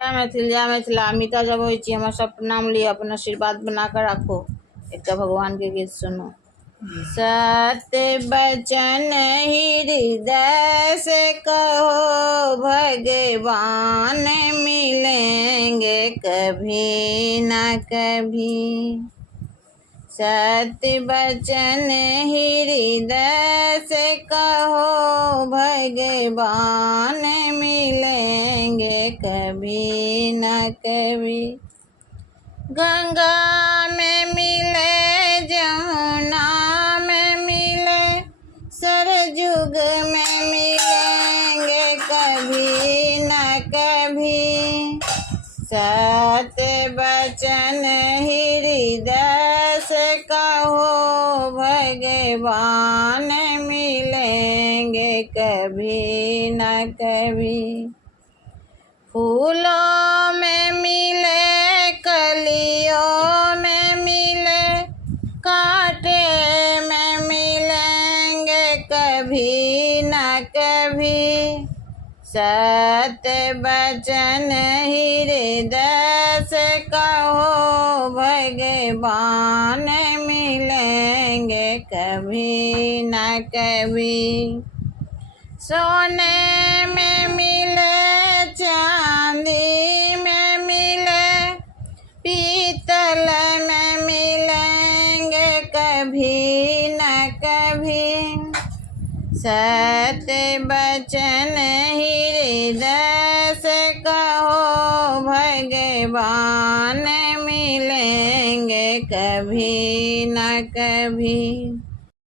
जय मैथिल जय मिथिला। अमिता जब होइ छी हमर सब प्रणाम लिअ, अपन आशीर्वाद बना कर राखो। एकटा भगवान के गीत सुनो। सत्य बचन हृदय से कहो, भगवान मिलेंगे कभी न कभी। सत्य बचन हृदय से कहो, भगवान मिलेंगे कभी न कभी। गंगा में मिले, जमुना में मिले, सरयुग में मिलेंगे कभी न कभी। सत्य बचन हृदय से कहो, भगवान मिलेंगे कभी न कभी। फूलों में मिले, कलियों में मिले, कांटे में मिलेंगे कभी न कभी। सत्य बचन हृदय से कहो, भगवान मिलेंगे कभी न कभी। सोने में मिले, चांदी में मिले, पीतल में मिलेंगे कभी न कभी। सत्य बचन हृदय से कहो, भगवान मिलेंगे कभी न कभी।